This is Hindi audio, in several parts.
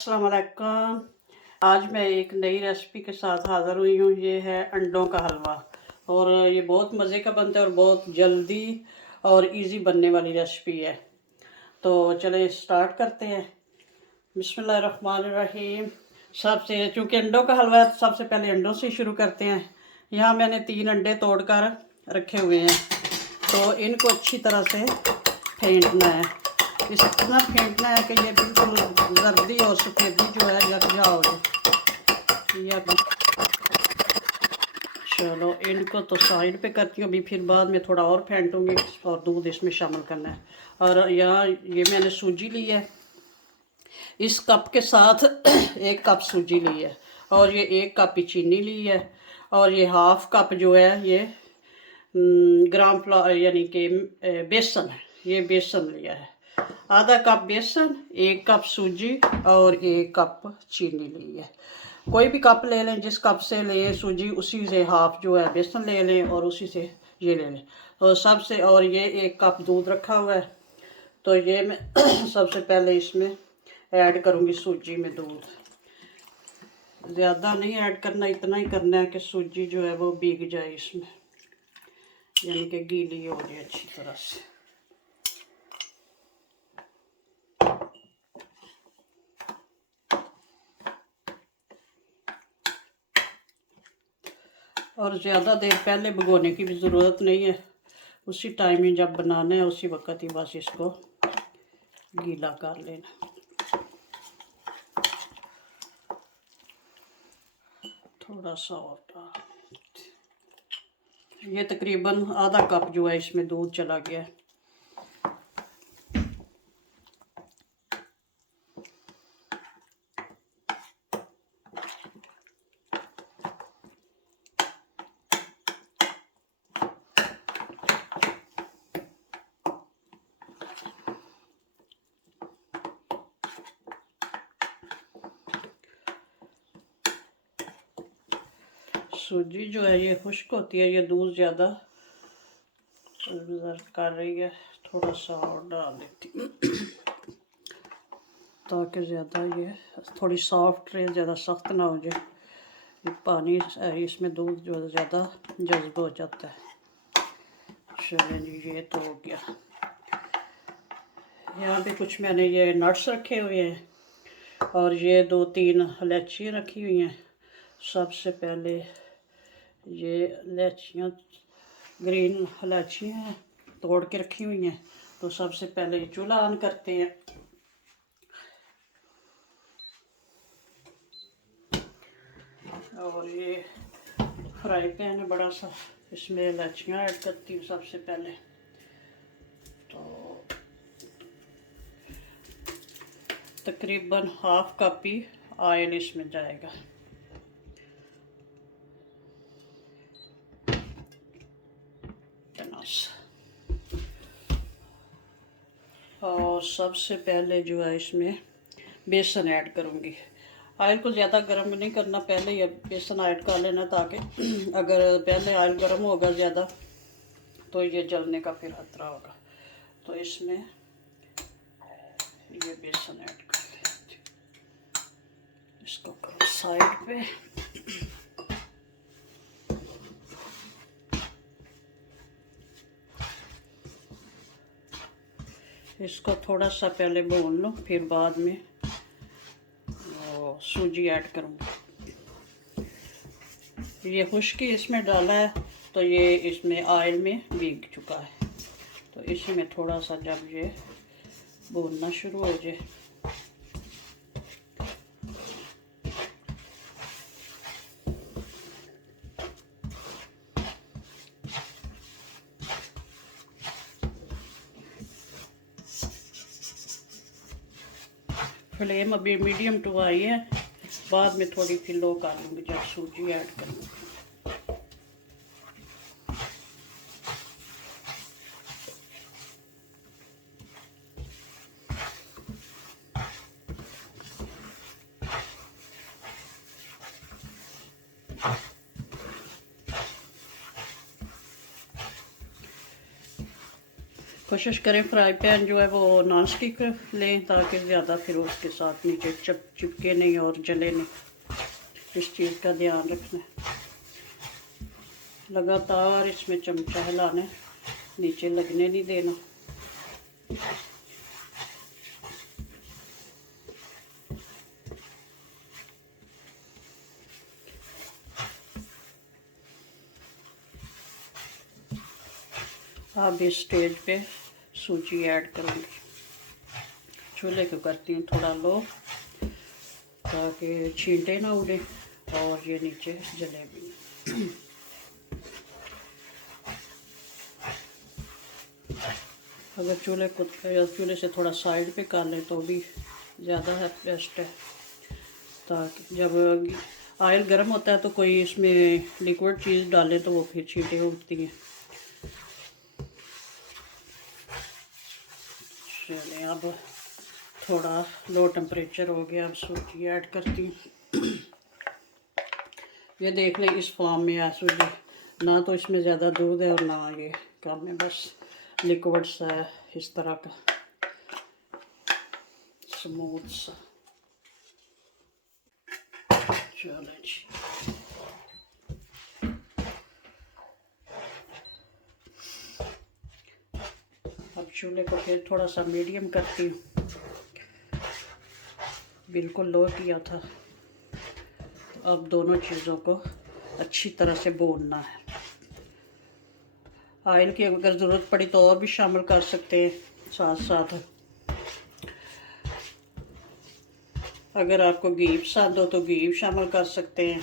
अस्सलाम वालेकुम। आज मैं एक नई रेसिपी के साथ हाज़िर हुई हूँ। ये है अंडों का हलवा और ये बहुत मज़े का बनता है और बहुत जल्दी और इजी बनने वाली रेसिपी है। तो चलें स्टार्ट करते हैं। बिस्मिल्लाहिर्रहमानिर्रहीम। सबसे चूँकि अंडों का हलवा है तो सबसे पहले अंडों से शुरू करते हैं। यहाँ मैंने 3 अंडे तोड़कर रखे हुए हैं, तो इनको अच्छी तरह से फेंटना है। इस इतना फेंटना है कि ये बिल्कुल जर्दी और सफ़ेदी जो है यकजा हो जाए। चलो इनको तो साइड पे करती हूँ, अभी फिर बाद में थोड़ा और फेंटूँगी और दूध इसमें शामिल करना है। और यहाँ ये मैंने सूजी ली है, इस कप के साथ 1 कप सूजी ली है और ये 1 कप चीनी ली है और ये हाफ कप जो है ये ग्राम फ्लोर यानी कि बेसन है, ये बेसन लिया है। आधा कप बेसन, 1 कप सूजी और 1 कप चीनी ली है। कोई भी कप ले लें, जिस कप से लें सूजी उसी से हाफ जो है बेसन ले लें और उसी से ये ले लें। तो सबसे और ये 1 कप दूध रखा हुआ है, तो ये मैं सबसे पहले इसमें ऐड करूँगी सूजी में दूध। ज़्यादा नहीं ऐड करना, इतना ही करना है कि सूजी जो है वो भीग जाए इसमें, यानी कि गीली हो जाए अच्छी तरह से। और ज़्यादा देर पहले भिगोने की भी ज़रूरत नहीं है, उसी टाइम में जब बनाना है उसी वक्त ही बस इसको गीला कर लेना। थोड़ा सा और डाल, ये तकरीबन आधा कप जो है इसमें दूध चला गया है। सूजी जो है ये खुश्क होती है, ये दूध ज़्यादा कर रही है, थोड़ा सा और डाल देती हूँ ताकि ज़्यादा ये थोड़ी सॉफ्ट रहे, ज़्यादा सख्त ना हो जाए। ये पानी इसमें दूध जो ज़्यादा जज्ब हो जाता है। चलिए जी, ये तो हो गया। यहाँ पे कुछ मैंने ये नट्स रखे हुए हैं और ये 2-3 इलायची रखी हुई हैं। सबसे पहले ये इलायचियाँ ग्रीन इलायचियाँ हैं, तोड़ के रखी हुई हैं। तो सबसे पहले ये चूल्हा ऑन करते हैं और ये फ्राई पैन है बड़ा सा, इसमें इलायचियाँ ऐड करती हूँ सबसे पहले। तो तकरीबन हाफ कप ही ऑयल इसमें जाएगा। और सबसे पहले जो है इसमें बेसन ऐड करूँगी। ऑयल को ज़्यादा गर्म नहीं करना, पहले ही बेसन ऐड कर लेना, ताकि अगर पहले ऑयल गर्म होगा ज़्यादा तो ये जलने का फिर खतरा होगा। तो इसमें ये बेसन ऐड कर लेते, इसको करो साइड पे। इसको थोड़ा सा पहले भून लो, फिर बाद में सूजी ऐड करूँगी। ये खुश्की इसमें डाला है तो ये इसमें ऑयल में भीग चुका है, तो इसी में थोड़ा सा जब ये भूनना शुरू हो जाए फ्लेम अभी मीडियम टू आई है, बाद में थोड़ी फिर लो कर लूँगी जब सूजी ऐड करूँगी। कोशिश करें फ्राई पैन जो है वो नॉन स्टिक लें, ताकि ज़्यादा फिर उसके साथ नीचे चिपके नहीं और जले नहीं। इस चीज़ का ध्यान रखना है। लगातार इसमें चमचा हिलाना है, नीचे लगने नहीं देना। अब इस स्टेज पे सूजी ऐड करूँगी। चूल्हे को करती हूँ थोड़ा लो, ताकि छींटे ना उड़े और ये नीचे जले भी। अगर चूल्हे से थोड़ा साइड पे कर लें तो भी ज़्यादा है, बेस्ट है, ताकि जब ऑयल गर्म होता है तो कोई इसमें लिक्विड चीज़ डाले तो वो फिर छींटे उठती हैं। चलिए अब थोड़ा लो टेम्परेचर हो गया, अब सूजी ऐड करती हूँ। ये देख लें इस फॉर्म में है सूजी, ना तो इसमें ज़्यादा दूध है और ना ये कम है, बस लिक्विड सा है इस तरह का, स्मूथ सा। चलो जी, अब चूल्हे को फिर थोड़ा सा मीडियम करती हूँ। बिल्कुल लो किया था। अब दोनों चीज़ों को अच्छी तरह से भूनना है। ऑयल की अगर ज़रूरत पड़ी तो और भी शामिल कर सकते हैं साथ साथ। अगर आपको घी पसंद हो तो घी शामिल कर सकते हैं,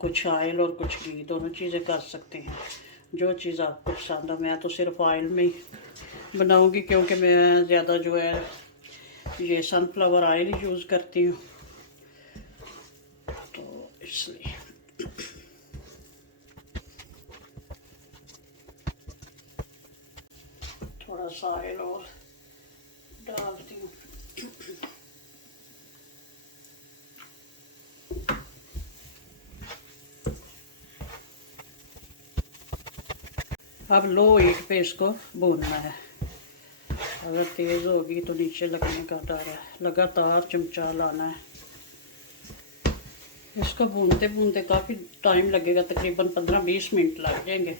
कुछ ऑयल और कुछ घी, दोनों चीज़ें कर सकते हैं, जो चीज़ आपको पसंद हो। मैं तो सिर्फ ऑयल में ही बनाऊंगी, क्योंकि मैं ज़्यादा जो है ये सनफ्लावर ऑयल यूज़ करती हूँ, तो इसलिए। थोड़ा सा ऑयल और डालती हूँ। अब लो हीट पे इसको भूनना है। अगर तेज़ होगी तो नीचे लगने का डर है। लगातार चमचा लाना है। इसको भूनते भूनते काफ़ी टाइम लगेगा, तकरीबन 15-20 मिनट लग जाएंगे।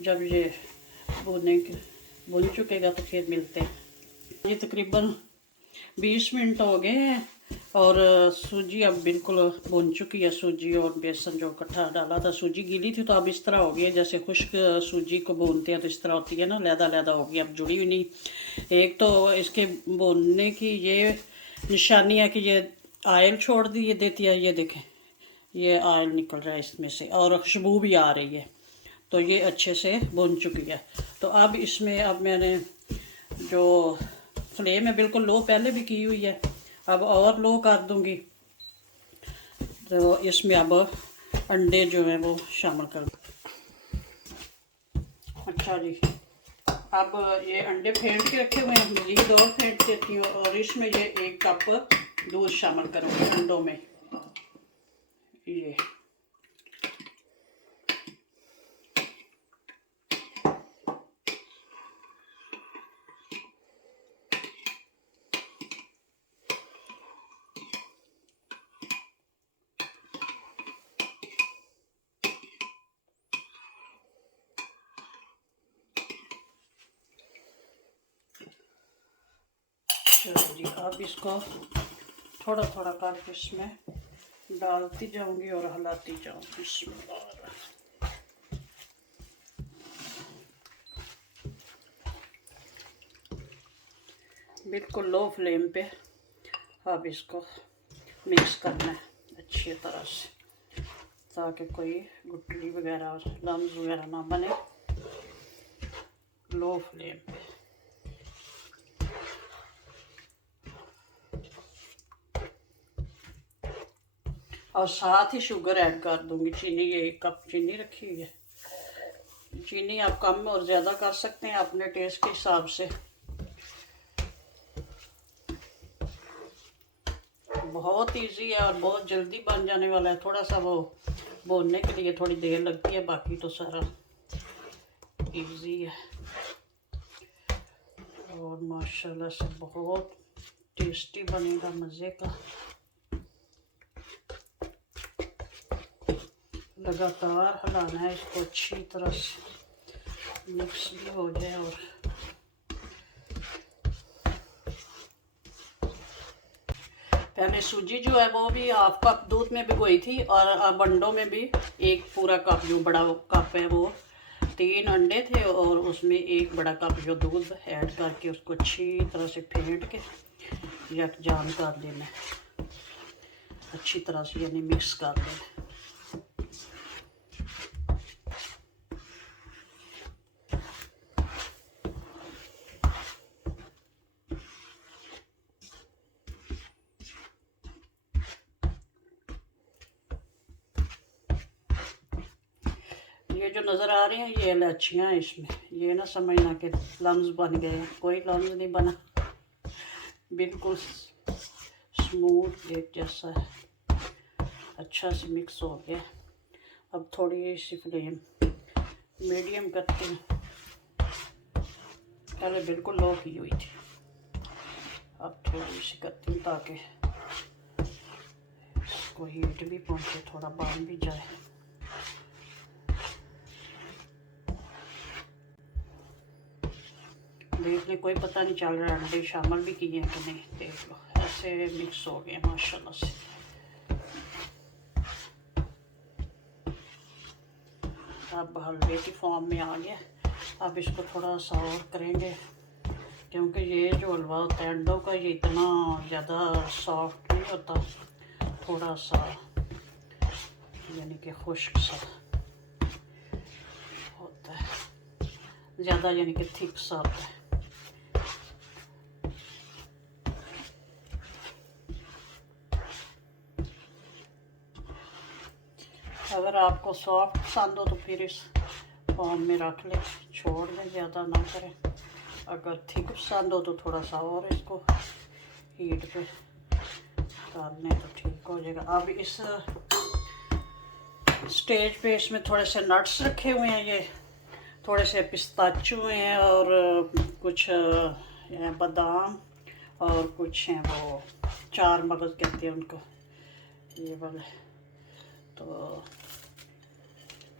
जब ये भून चुकेगा तो फिर मिलते हैं। ये तकरीबन 20 मिनट हो गए हैं और सूजी अब बिल्कुल भुन चुकी है। सूजी और बेसन जो इकट्ठा डाला था, सूजी गीली थी तो अब इस तरह हो गई है, जैसे खुश्क सूजी को भूनते हैं तो इस तरह होती है ना, लैदा लैदा हो गई, अब जुड़ी हुई नहीं। एक तो इसके भूनने की ये निशानी है कि ये ऑयल छोड़ दी देती है। ये देखें, ये ऑयल निकल रहा है इसमें से और खुशबू भी आ रही है, तो ये अच्छे से भुन चुकी है। तो अब इसमें अब मैंने जो फ्लेम है बिल्कुल लो पहले भी की हुई है, अब और लो कर दूंगी। तो इसमें अब अंडे जो है वो शामिल कर। अच्छा जी, अब ये अंडे फेंट के रखे हुए हैं, मज़ीद और फेंट देती हूँ और इसमें ये 1 कप दूध शामिल करूँगी अंडों में। ये चलो जी, अब इसको थोड़ा थोड़ा करके इसमें डालती जाऊंगी और हिलाती जाऊंगी। बिल्कुल लो फ्लेम पे अब इसको मिक्स करना है अच्छी तरह से, ताकि कोई गुठली वगैरह लम्स वगैरह ना बने। लो फ्लेम पे और साथ ही शुगर ऐड कर दूंगी। चीनी, ये 1 कप चीनी रखी हुई है। चीनी आप कम और ज़्यादा कर सकते हैं अपने टेस्ट के हिसाब से। बहुत इजी है और बहुत जल्दी बन जाने वाला है। थोड़ा सा वो भूनने के लिए थोड़ी देर लगती है, बाकी तो सारा इजी है और माशाल्लाह से बहुत टेस्टी बनेगा, मज़े का। लगातार हिलाना है इसको अच्छी तरह से, मिक्स भी हो जाए। और पहले सूजी जो है वो भी हाफ कप दूध में भिगोई थी, और अब अंडों में भी एक पूरा कप, जो बड़ा कप है वो 3 अंडे थे, और उसमें एक बड़ा कप जो दूध ऐड करके उसको अच्छी तरह से फेंट के यकजान कर लेना, अच्छी तरह से यानी मिक्स कर लेना। ये जो नज़र आ रही हैं ये इलायचियाँ हैं इसमें, ये ना समझना कि लम्स बन गए, कोई लम्स नहीं बना, बिल्कुल स्मूथ एक जैसा है, अच्छा से मिक्स हो गया। अब थोड़ी सी फ्लेम मीडियम करती हूँ, पहले बिल्कुल लो की हुई थी, अब थोड़ी सी करती हूँ ताकि इसको हीट भी पहुँचे, थोड़ा बन भी जाए। देख ले, कोई पता नहीं चल रहा अंडे शामिल भी किए हैं कि नहीं, देख लो ऐसे मिक्स हो गए माशाल्लाह से। अब हलवे की फॉर्म में आ गया। अब इसको थोड़ा सा और करेंगे, क्योंकि ये जो हलवा होता है अंडों का, ये इतना ज़्यादा सॉफ्ट नहीं होता, थोड़ा सा यानी कि खुश्क सा होता है, ज़्यादा यानी कि थिक सा होता है। अगर आपको सॉफ्ट पसंद हो तो फिर इस फॉर्म में रख लें, छोड़ दें, ज़्यादा ना करें। अगर थिक पसंद हो तो थोड़ा सा और इसको हीट पे डाल लें तो ठीक हो जाएगा। अब इस स्टेज पे इसमें थोड़े से नट्स रखे हुए हैं, ये थोड़े से पिस्ताचू हैं, और कुछ बादाम, और कुछ हैं वो 4 मगज़ कहते हैं उनको, ये वाले, तो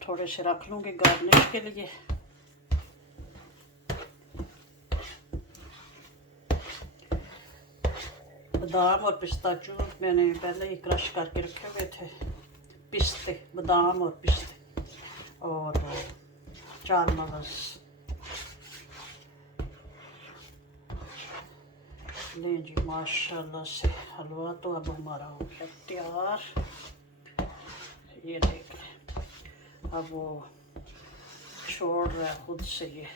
थोड़े से रख लूँगी गार्निश के लिए। बादाम और पिस्ताचू मैंने पहले ही क्रश करके रखे हुए थे, पिस्ते, बादाम और पिस्ते, और 4 मगज़ लें जी। माशाल्लाह से हलवा तो अब हमारा हो गया तैयार, ये देखें अब वो छोड़ रहा है खुद से, ये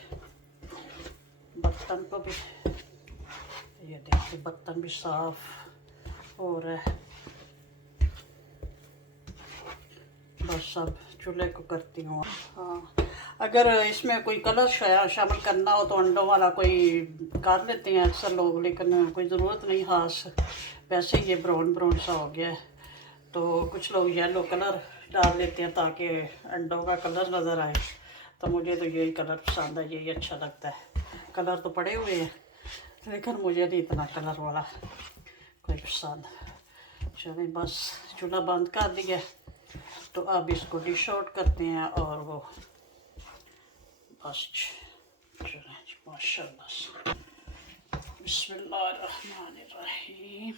बर्तन को भी, ये देखिए बर्तन भी साफ हो रहा है। बस अब चूल्हे को करती हूँ। हाँ, अगर इसमें कोई कलर शामिल करना हो तो अंडों वाला कोई कर लेते हैं अक्सर लोग, लेकिन कोई ज़रूरत नहीं खास, वैसे ही ये ब्राउन ब्राउन सा हो गया है, तो कुछ लोग येलो कलर डाल लेते हैं ताकि अंडों का कलर नज़र आए, तो मुझे तो यही कलर पसंद है, यही अच्छा लगता है। कलर तो पड़े हुए हैं लेकिन मुझे नहीं इतना कलर वाला कोई पसंद। चलें बस चूल्हा बंद कर दिया, तो अब इसको डिश आउट करते हैं, और वो बस चलें जी माशाल्लाह से। बिस्मिल्लाहिर्रहमानिर्रहीम।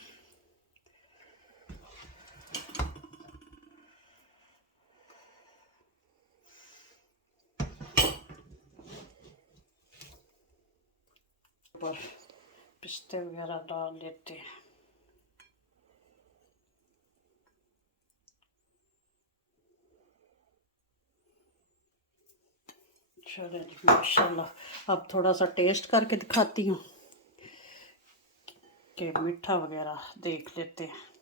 ऊपर पिस्ते वगैरह डाल लेते हैं। चलो जी माशाल्लाह। अब थोड़ा सा टेस्ट करके दिखाती हूँ कि मीठा वगैरह देख लेते हैं।